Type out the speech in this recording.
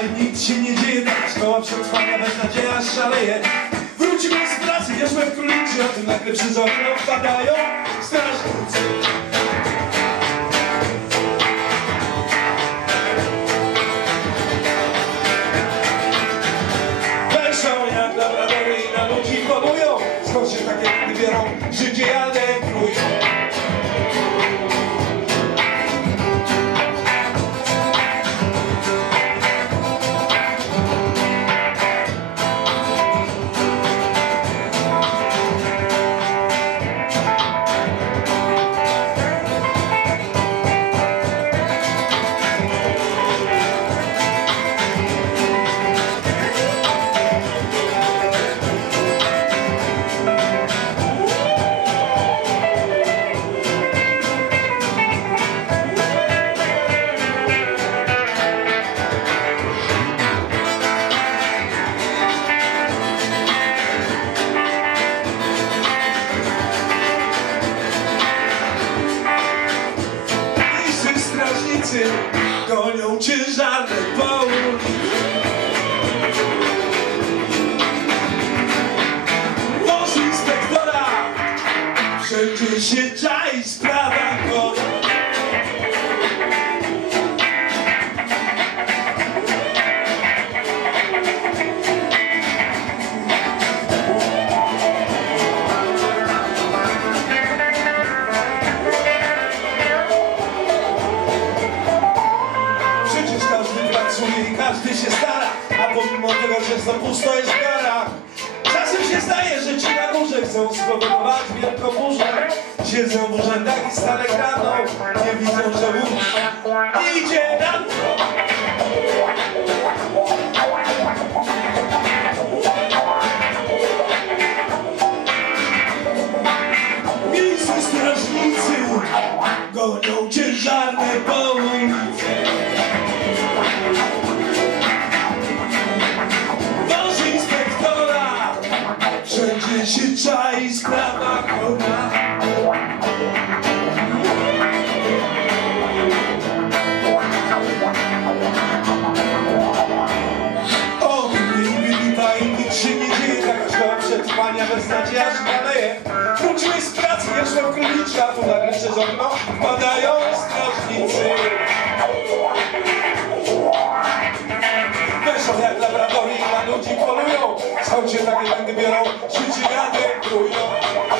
i nic się nie dzieje Ta szkoła przetrwania bez nadzieja szaleje. Wrócimy z pracy, wierzmy w króliczy A tym nagle przez okno wpadają strażnicy. Węszą jak labradory i na ludzi polują Skąd się takie ludy biorą, życie Niższy strażnicy gonią ciężarne po ulicy. Wąż inspektora wszędzie się czai każdy się stara, a pomimo tego, że za pusto jest w garach. Czasem się zdaje, że ci na górze chcą spowodować wielką burzę. Siedzą w urzędach i stale kraną, nie widzą, że łódź idzie na dno. Strażnicy gonią Się czai sprawa kona. O, byli lipa i nic się nie dzieje Taka szkoła przetrwania bez nadziei aż maleje. Wróciłeś z pracy, jeszcze w króliczka Tu nagle przez okno wpadają się takie będy biorą, życie jadę krują Miejsce